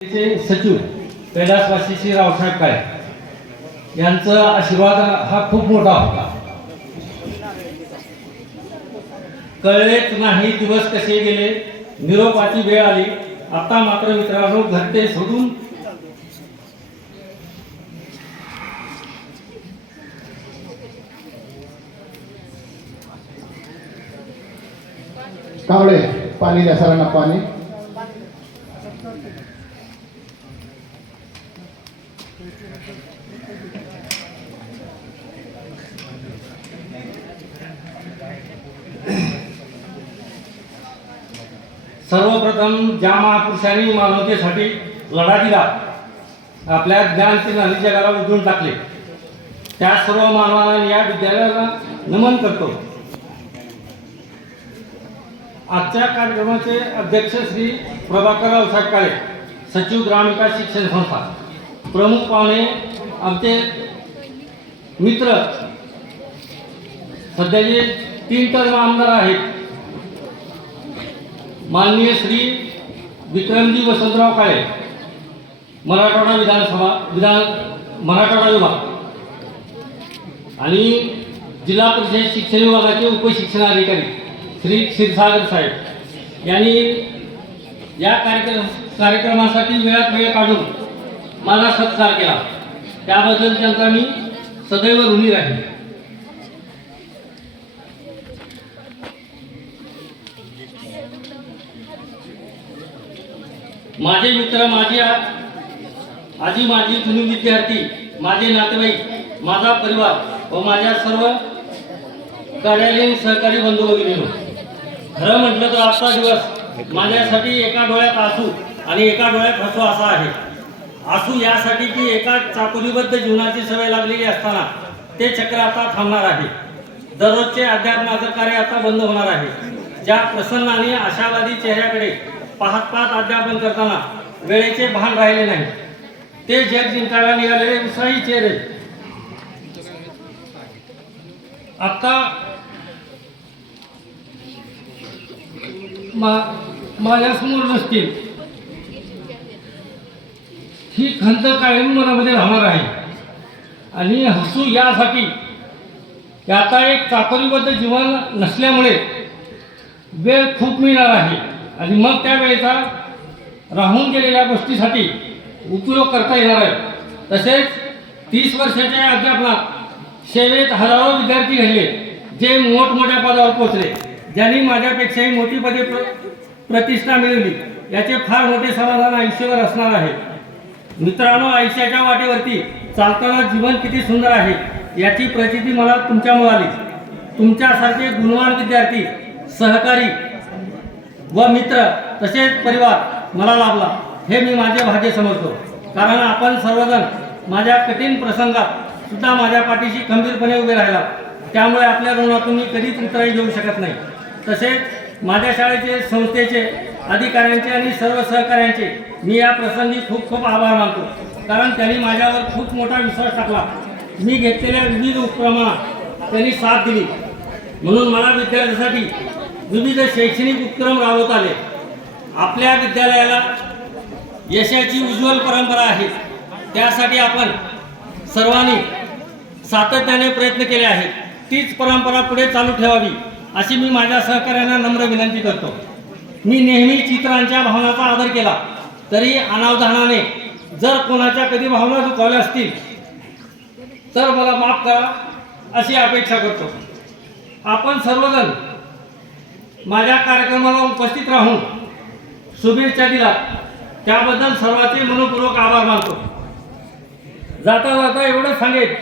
चे सचिव कैलासवासी श्री रावसाहेब काय यांचा आशीर्वाद हा खूप मोठा होता. कळलेच नाही दिवस कसे गेले निरोपाची वेळ आली आता मात्र मित्रांनो घरटे सोडून कावळे पाणी द्या सरांना पाणी. सर्वप्रथम ज्या महापुरुषांनी मानवतेसाठी लढा दिला आपल्या ज्ञान जगाला उधळून टाकले त्या सर्व मानवाला या विद्यालयाला नमन करतो. आजच्या कार्यक्रमाचे अध्यक्ष श्री प्रभाकर रावसाहेब काळे सचिव ग्रामविकास शिक्षण संस्था. प्रमुख पाहुणे आमचे मित्र सध्याचे तीन टर्म आमदार आहेत माननीय श्री विक्रमजी वसंतराव काळे मराठवाडा विधानसभा विधान मराठवाडा विभाग आणि जिल्हा परिषद शिक्षण विभागाचे उपशिक्षणाधिकारी श्री क्षीरसागर साहेब. यांनी या कार्यक्रम कार्यक्रमासाठी वेळात वेळ काढून माझा सत्कार केला. त्याबद्दल त्यांचा मी सदैव ऋणी राहील माझे मित्र माझे आजी माझी जुनी विद्यार्थी माझे नातेवाईक माझा परिवार व माझ्या सर्व कार्यालयीन सहकारी बंधू भगिनींनो खरं म्हटलं तर आजचा दिवस माझ्यासाठी एका डोळ्यात आसू आणि एका डोळ्यात हसू असा आहे. असू यासाठी की एका चाकोरीबद्ध जीवनाची सवय लागलेली असताना ते चक्र आता थांबणार आहे. दररोजचे अध्यात्माचं कार्य आता बंद होणार आहे. ज्या प्रसन्न आणि आशावादी चेहऱ्याकडे पाहत पाहत अध्यापन करताना वेळेचे भान राहिले नाही ते जग जिंकायला निघालेले उत्साही चेहरे. आता मा माझ्यासमोर नसतील. ही खंत कायम मनामध्ये राहणार आहे. आणि हसू यासाठी की आता एक चाकोरीबद्ध जीवन नसल्यामुळे वेळ खूप मिळणार आहे. आणि मग त्या वेळेचा राहून गेलेल्या गोष्टीसाठी उपयोग करता येणार आहे. तसेच तीस वर्षाच्या अध्यापनात सेवेत हजारो विद्यार्थी घडले जे मोठमोठ्या पदावर पोहोचले. ज्यांनी माझ्यापेक्षाही मोठी पदे प्रतिष्ठा मिळवली. याचे फार मोठे समाधान आयुष्यभर असणार आहे. मित्रांनो आयुष्याच्या वाटेवरती चालताना जीवन किती सुंदर आहे याची प्रचिती मला तुमच्यामुळे आली तुमच्यासारखे गुणवान विद्यार्थी सहकारी व मित्र तसेच परिवार मला लाभला. हे मी माझे भाग्य समजतो. कारण आपण सर्वजण माझ्या कठीण प्रसंगात सुद्धा माझ्या पाठीशी खंबीरपणे उभे राहिला. त्यामुळे आपल्या ऋणातून मी कधीच उतराई घेऊ शकत नाही. तसेच माझ्या शाळेचे संस्थेचे अधिकाऱ्यांचे आणि सर्व सहकाऱ्यांचे. मी या प्रसंगी खूप खूप आभार मानतो. कारण त्यांनी माझ्यावर खूप मोठा विश्वास टाकला. मी घेतलेल्या विविध उपक्रमांना त्यांनी साथ दिली. म्हणून मला विद्यार्थ्यांसाठी विविध शैक्षणिक उपक्रम राबवत आले. आपल्या विद्यालयाला यशाची उज्ज्वल परंपरा आहे. त्यासाठी आपण सर्वांनी सातत्याने प्रयत्न केले आहेत. तीच परंपरा पुढे चालू ठेवावी अशी मी माझ्या सहकाऱ्यांना नम्र विनंती करतो. मी नेहमी चित्रांच्या भावनाचा आदर केला. तरी अनावधानाने जर कोणाच्या कधी भावना दुखावल्या असतील तर मला माफ करा अशी अपेक्षा करतो. आपण सर्वजण माझ्या कार्यक्रमाला उपस्थित राहून शुभेच्छा दिला त्याबद्दल सर्वांचे मनपूर्वक आभार मानतो. जाता जाता एवढं सांगेल